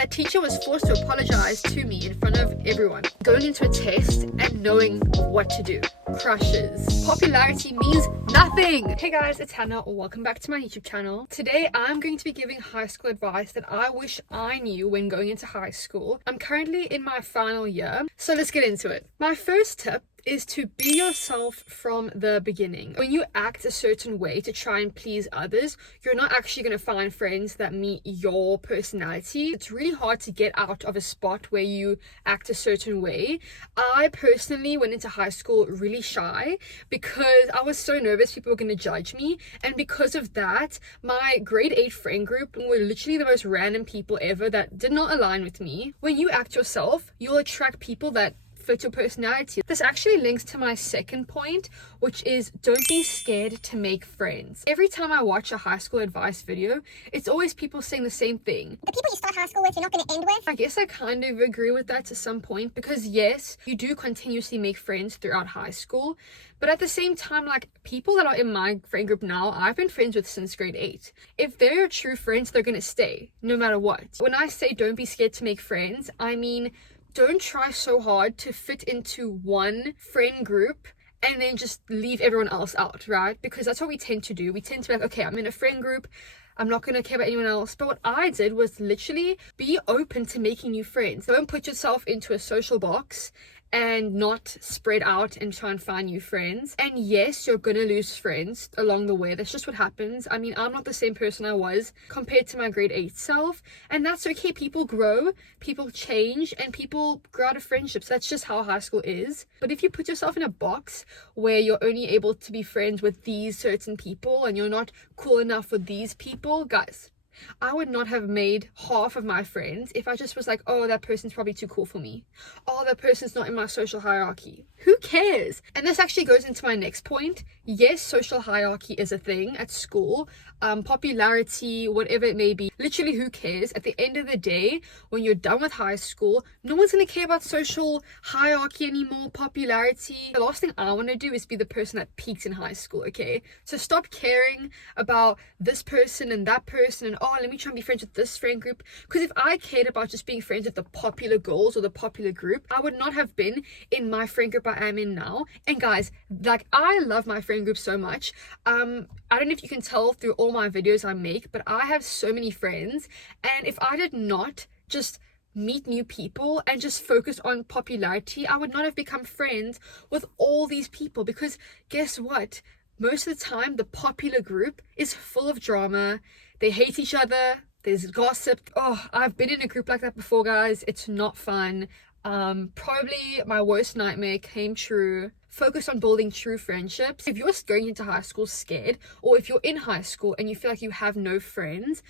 that teacher was forced to apologize to me in front of everyone. Going into a test and knowing what to do. Crushes. Popularity means nothing. Hey guys, it's Hannah. Welcome back to my YouTube channel. Today I'm going to be giving high school advice that I wish I knew when going into high school. I'm currently in my final year, so let's get into it. My first tip is to be yourself from the beginning. When you act a certain way to try and please others, you're not actually going to find friends that meet your personality. It's really hard to get out of a spot where you act a certain way. I personally went into high school really shy because I was so nervous people were going to judge me, and because of that, my grade 8 friend group were literally the most random people ever that did not align with me. When you act yourself, you'll attract people that fit your personality. This actually links to my second point, which is don't be scared to make friends. Every time I watch a high school advice video, it's always people saying the same thing. The people you start high school with, you're not going to end with. I guess I kind of agree with that to some point, because yes, you do continuously make friends throughout high school, but at the same time, like, people that are in my friend group now, I've been friends with since grade 8. If they're your true friends, they're going to stay no matter what. When I say don't be scared to make friends, I mean don't try so hard to fit into one friend group and then just leave everyone else out, right? Because that's what we tend to do. We tend to be like, okay, I'm in a friend group, I'm not going to care about anyone else. But what I did was literally be open to making new friends. Don't put yourself into a social box and not spread out and try and find new friends. And yes, you're gonna lose friends along the way. That's just what happens. I mean, I'm not the same person I was compared to my grade 8 self, and that's okay. People grow, people change, and people grow out of friendships. That's just how high school is. But if you put yourself in a box where you're only able to be friends with these certain people and you're not cool enough with these people, guys, I would not have made half of my friends if I just was like, oh, that person's probably too cool for me. Oh, that person's not in my social hierarchy. Who cares? And this actually goes into my next point. Yes, social hierarchy is a thing at school. Popularity, whatever it may be. Literally, who cares? At the end of the day, when you're done with high school, no one's going to care about social hierarchy anymore, popularity. The last thing I want to do is be the person that peaked in high school, okay? So stop caring about this person and that person and, oh, let me try and be friends with this friend group. Because if I cared about just being friends with the popular girls or the popular group, I would not have been in my friend group I am in now. And guys, like, I love my friend group so much. I don't know if you can tell through all my videos I make, but I have so many friends, and if I did not just meet new people and just focus on popularity, I would not have become friends with all these people. Because guess what? Most of the time, the popular group is full of drama. They hate each other. There's gossip. Oh, I've been in a group like that before, guys. It's not fun. Probably my worst nightmare came true. Focus on building true friendships. If you're going into high school scared, or if you're in high school and you feel like you have no friends,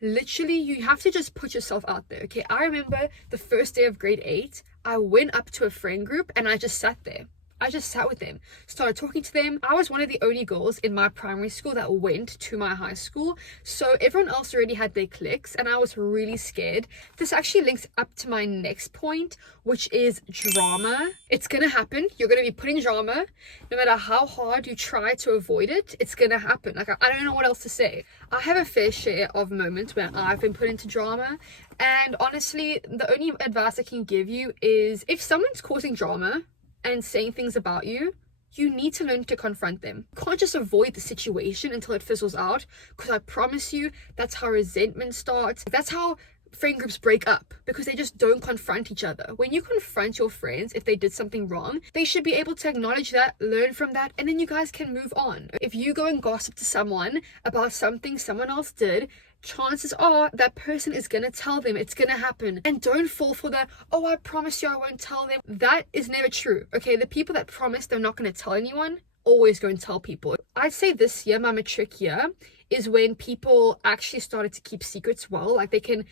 literally you have to just put yourself out there, okay? I remember the first day of grade 8, I went up to a friend group and I just sat there. I just sat with them, started talking to them. I was one of the only girls in my primary school that went to my high school, so everyone else already had their cliques and I was really scared. This actually links up to my next point, which is drama. It's gonna happen. You're gonna be put in drama. No matter how hard you try to avoid it, it's gonna happen. Like, I don't know what else to say. I have a fair share of moments where I've been put into drama, and honestly, the only advice I can give you is if someone's causing drama and saying things about you, you need to learn to confront them. You can't just avoid the situation until it fizzles out, because I promise you, that's how resentment starts. That's how friend groups break up, because they just don't confront each other. When you confront your friends if they did something wrong, they should be able to acknowledge that, learn from that, and then you guys can move on. If you go and gossip to someone about something someone else did, chances are that person is gonna tell them. It's gonna happen. And don't fall for the, oh, I promise you I won't tell them. That is never true, okay? The people that promise they're not gonna tell anyone always go and tell people. I'd say this year, my matric year, is when people actually started to keep secrets well. Like, they can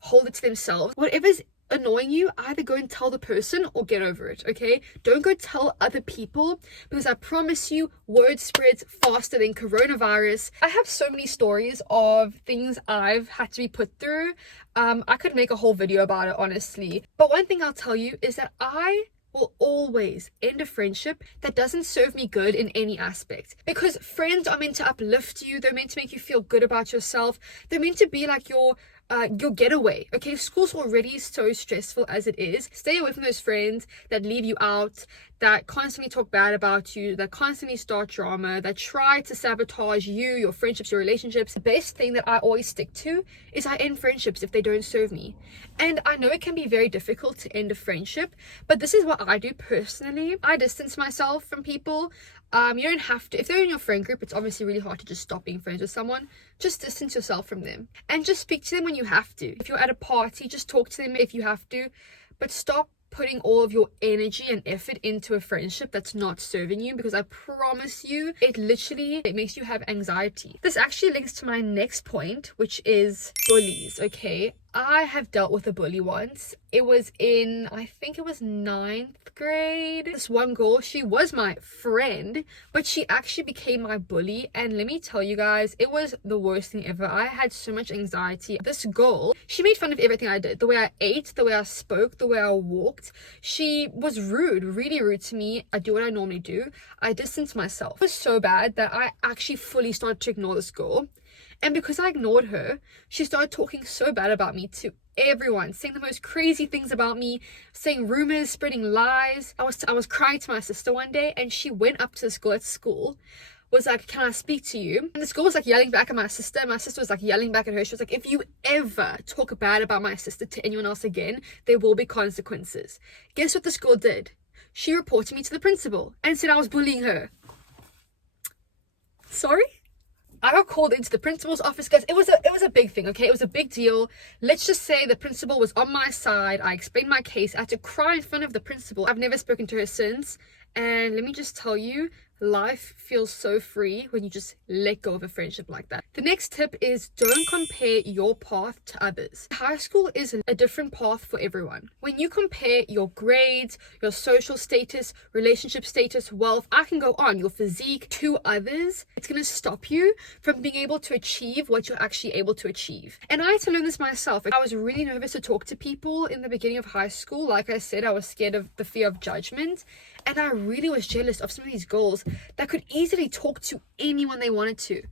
hold it to themselves. Whatever's annoying you, either go and tell the person or get over it, okay? Don't go tell other people, because I promise you, word spreads faster than coronavirus. I have so many stories of things I've had to be put through. I could make a whole video about it, honestly. But one thing I'll tell you is that I will always end a friendship that doesn't serve me good in any aspect, because friends are meant to uplift you. They're meant to make you feel good about yourself. They're meant to be like your your getaway. Okay, school's already so stressful as it is. Stay away from those friends that leave you out, that constantly talk bad about you, that constantly start drama, that try to sabotage you, your friendships, your relationships. The best thing that I always stick to is I end friendships if they don't serve me. And I know it can be very difficult to end a friendship, but this is what I do personally. I distance myself from people. You don't have to, if they're in your friend group, it's obviously really hard to just stop being friends with someone. Just distance yourself from them and just speak to them when you have to. If you're at a party, just talk to them if you have to, but stop putting all of your energy and effort into a friendship that's not serving you, because I promise you, it makes you have anxiety. This actually links to my next point, which is bullies. Okay, I have dealt with a bully once. It was in, I think it was 9th grade. This one girl, she was my friend, but she actually became my bully. And let me tell you guys, it was the worst thing ever. I had so much anxiety. This girl, she made fun of everything I did. The way I ate, the way I spoke, the way I walked. She was rude, really rude to me. I do what I normally do. I distanced myself. It was so bad that I actually fully started to ignore this girl. And because I ignored her, she started talking so bad about me to everyone, saying the most crazy things about me, saying rumors, spreading lies. I was crying to my sister one day, and she went up to this girl at school, was like, "Can I speak to you?" And this girl was like yelling back at my sister. My sister was like yelling back at her. She was like, "If you ever talk bad about my sister to anyone else again, there will be consequences." Guess what this girl did? She reported me to the principal and said I was bullying her. Sorry? I got called into the principal's office, guys. It was a big thing, okay? It was a big deal. Let's just say the principal was on my side. I explained my case. I had to cry in front of the principal. I've never spoken to her since. And let me just tell you, life feels so free when you just let go of a friendship like that. The next tip is don't compare your path to others. High school is a different path for everyone. When you compare your grades, your social status, relationship status, wealth, I can go on, your physique to others, it's going to stop you from being able to achieve what you're actually able to achieve. And I had to learn this myself. I was really nervous to talk to people in the beginning of high school. Like I said, I was scared of the fear of judgment. And I really was jealous of some of these girls that could easily talk to anyone they wanted to.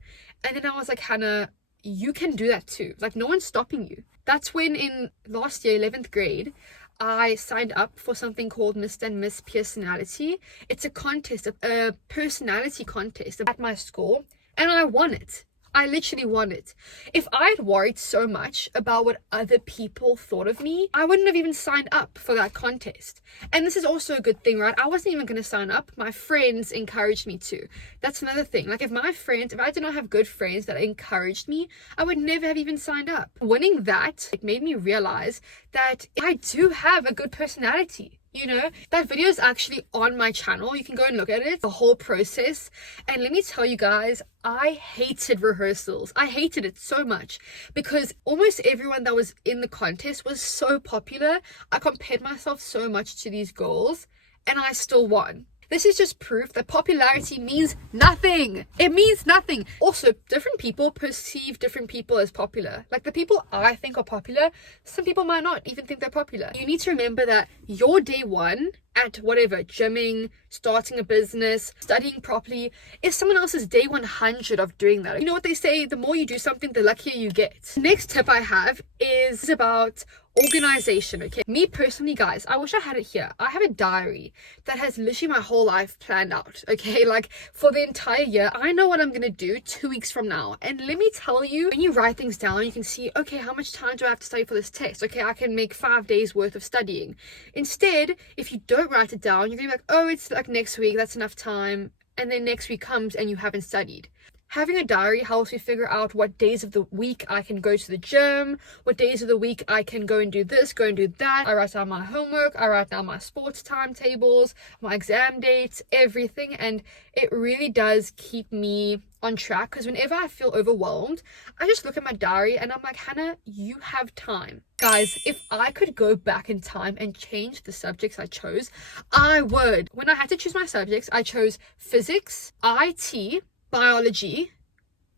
And then I was like, Hannah, you can do that too. Like, no one's stopping you. That's when in last year, 11th grade, I signed up for something called Mr. and Miss Personality. It's a contest, a personality contest at my school. And I won it. I literally won it. If I had worried so much about what other people thought of me, I wouldn't have even signed up for that contest. And this is also a good thing, right? I wasn't even going to sign up. My friends encouraged me to. That's another thing. Like if I did not have good friends that encouraged me, I would never have even signed up. Winning that, it made me realize that I do have a good personality. You know, that video is actually on my channel. You can go and look at it, the whole process. And let me tell you guys, I hated rehearsals. I hated it so much because almost everyone that was in the contest was so popular. I compared myself so much to these girls and I still won. This is just proof that popularity means nothing. It means nothing. Also, different people perceive different people as popular. Like the people I think are popular, some people might not even think they're popular. You need to remember that your day one at whatever, gymming, starting a business, studying properly, is someone else's day 100 of doing that. You know what they say, the more you do something, the luckier you get. Next tip I have is about organization. Okay, me personally, guys, I wish I had it here. I have a diary that has literally my whole life planned out. Okay, like for the entire year, I know what I'm gonna do 2 weeks from now. And let me tell you, when you write things down, you can see, okay, how much time do I have to study for this test? Okay, I can make 5 days worth of studying. Instead, if you don't write it down, you're gonna be like, oh, it's like next week, that's enough time. And then next week comes and you haven't studied. Having a diary helps me figure out what days of the week I can go to the gym, what days of the week I can go and do this, go and do that. I write down my homework, I write down my sports timetables, my exam dates, everything. And it really does keep me on track because whenever I feel overwhelmed, I just look at my diary and I'm like, Hannah, you have time. Guys, if I could go back in time and change the subjects I chose, I would. When I had to choose my subjects, I chose physics, IT, biology,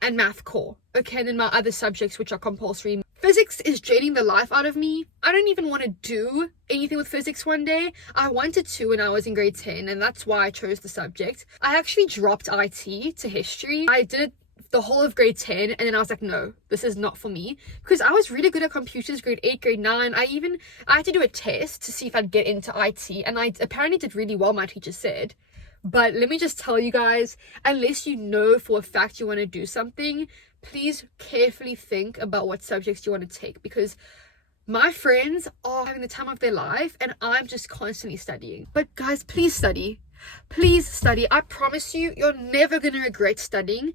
and math core. Okay, and then my other subjects which are compulsory. Physics is draining the life out of me. I don't even want to do anything with physics one day. I wanted to when I was in grade 10, and that's why I chose the subject. I actually dropped IT to history. I did it the whole of grade 10, and then I was like, no, this is not for me, because I was really good at computers grade 8, grade 9. I had to do a test to see if I'd get into IT, and I apparently did really well, my teacher said. But let me just tell you guys, unless you know for a fact you want to do something, please carefully think about what subjects you want to take, because my friends are having the time of their life and I'm just constantly studying. But guys, please study. Please study. I promise you, you're never going to regret studying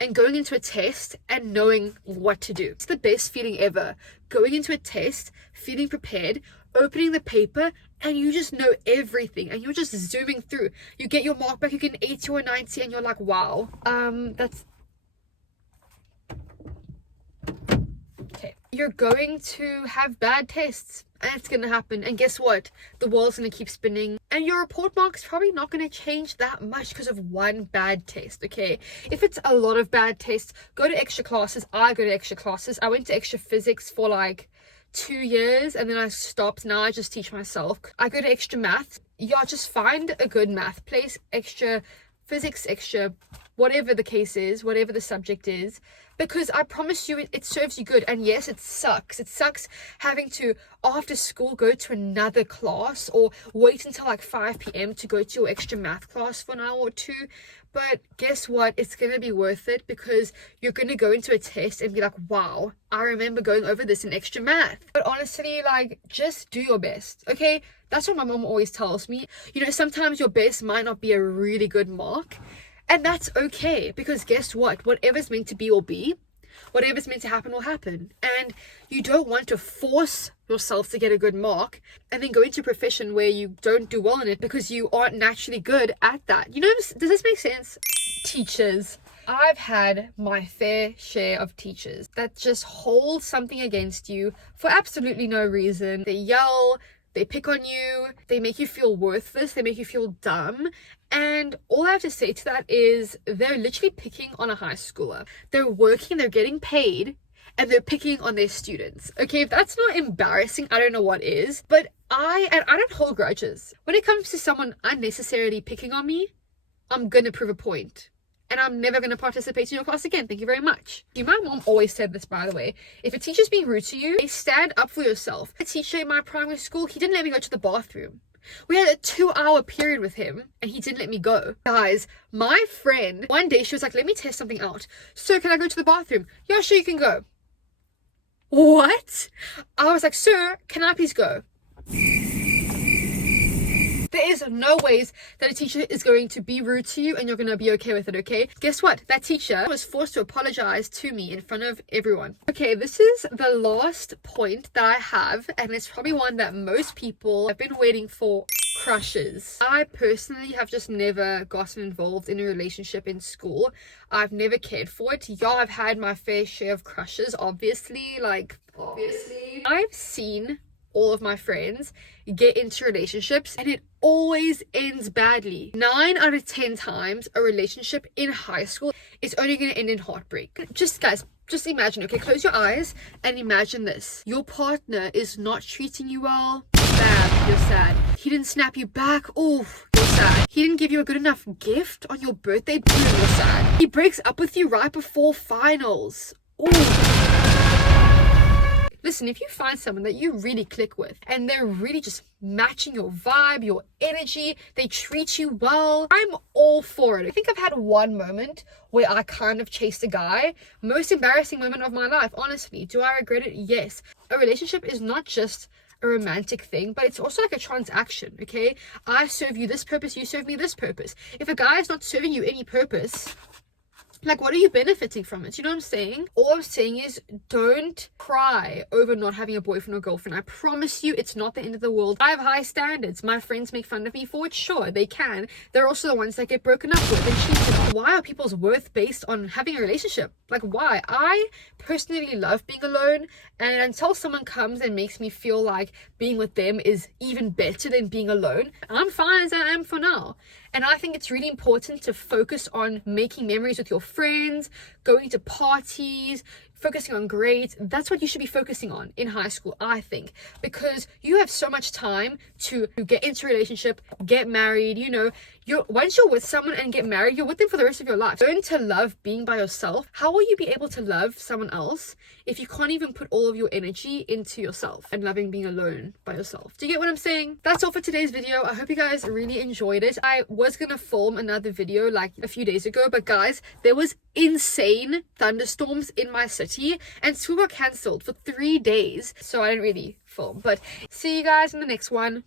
and going into a test and knowing what to do. It's the best feeling ever. Going into a test, feeling prepared, opening the paper, and you just know everything and you're just zooming through. You get your mark back, you get an 80 or 90 and you're like, wow. Okay. You're going to have bad tests. And it's going to happen. And guess what? The world's going to keep spinning. And your report mark's probably not going to change that much because of one bad test, okay? If it's a lot of bad tests, go to extra classes. I go to extra classes. I went to extra physics for like 2 years and then I stopped. Now I just teach myself. I go to extra math. Yeah, just find a good math place. Extra physics, extra whatever the case is, whatever the subject is, because I promise you it serves you good. And yes, it sucks having to after school go to another class or wait until like 5 p.m. to go to your extra math class for an hour or two. But guess what? It's going to be worth it, because you're going to go into a test and be like, wow, I remember going over this in extra math. But honestly, like, just do your best, okay? That's what my mom always tells me. You know, sometimes your best might not be a really good mark. And that's okay, because guess what? Whatever's meant to be will be. Whatever's meant to happen will happen. And you don't want to force yourself to get a good mark and then go into a profession where you don't do well in it because you aren't naturally good at that. You know, does this make sense? Teachers. I've had my fair share of teachers that just hold something against you for absolutely no reason. They yell, they pick on you, they make you feel worthless, they make you feel dumb. And all I have to say to that is they're literally picking on a high schooler. They're working, they're getting paid, and they're picking on their students. Okay, if that's not embarrassing, I don't know what is. But I don't hold grudges. When it comes to someone unnecessarily picking on me, I'm gonna prove a point. And I'm never going to participate in your class again. Thank you very much. My mom always said this, by the way. If a teacher's being rude to you, stand up for yourself. A teacher in my primary school, he didn't let me go to the bathroom. We had a 2-hour period with him and he didn't let me go. Guys, my friend, one day she was like, let me test something out. So can I go to the bathroom? Yeah, sure, you can go. What? I was like, sir, can I please go? There is no ways that a teacher is going to be rude to you and you're going to be okay with it, okay? Guess what? That teacher was forced to apologize to me in front of everyone. Okay, this is the last point that I have, and it's probably one that most people have been waiting for. Crushes. I personally have just never gotten involved in a relationship in school. I've never cared for it. Yeah, I've had my fair share of crushes, obviously. I've seen all of my friends get into relationships and it always ends badly. 9 out of 10 times a relationship in high school is only going to end in heartbreak. Guys, just imagine, okay, close your eyes and imagine this. Your partner is not treating you well. Bad, you're sad. He didn't snap you back. Oh, you're sad. He didn't give you a good enough gift on your birthday. Boom, you're sad. He breaks up with you right before finals. Oh. Listen, if you find someone that you really click with and they're really just matching your vibe, your energy, they treat you well, I'm all for it. I think I've had one moment where I kind of chased a guy. Most embarrassing moment of my life, honestly. Do I regret it? Yes. A relationship is not just a romantic thing, but it's also like a transaction, okay? I serve you this purpose, you serve me this purpose. If a guy is not serving you any purpose, like, what are you benefiting from it? You know what I'm saying? All I'm saying is don't cry over not having a boyfriend or girlfriend. I promise you it's not the end of the world. I have high standards. My friends make fun of me for it. Sure, they can. They're also the ones that get broken up with and cheated on. Why are people's worth based on having a relationship? Like, why? I personally love being alone, and until someone comes and makes me feel like being with them is even better than being alone, I'm fine as I am for now. And I think it's really important to focus on making memories with your friends, going to parties, focusing on grades. That's what you should be focusing on in high school, I think, because you have so much time to get into a relationship, get married, you know, once you're with someone and get married, you're with them for the rest of your life. Learn to love being by yourself. How will you be able to love someone else if you can't even put all of your energy into yourself and loving being alone by yourself? Do you get what I'm saying? That's all for today's video. I hope you guys really enjoyed it. I was gonna film another video like a few days ago, but guys, there was insane thunderstorms in my city and school got cancelled for 3 days, so I didn't really film. But see you guys in the next one.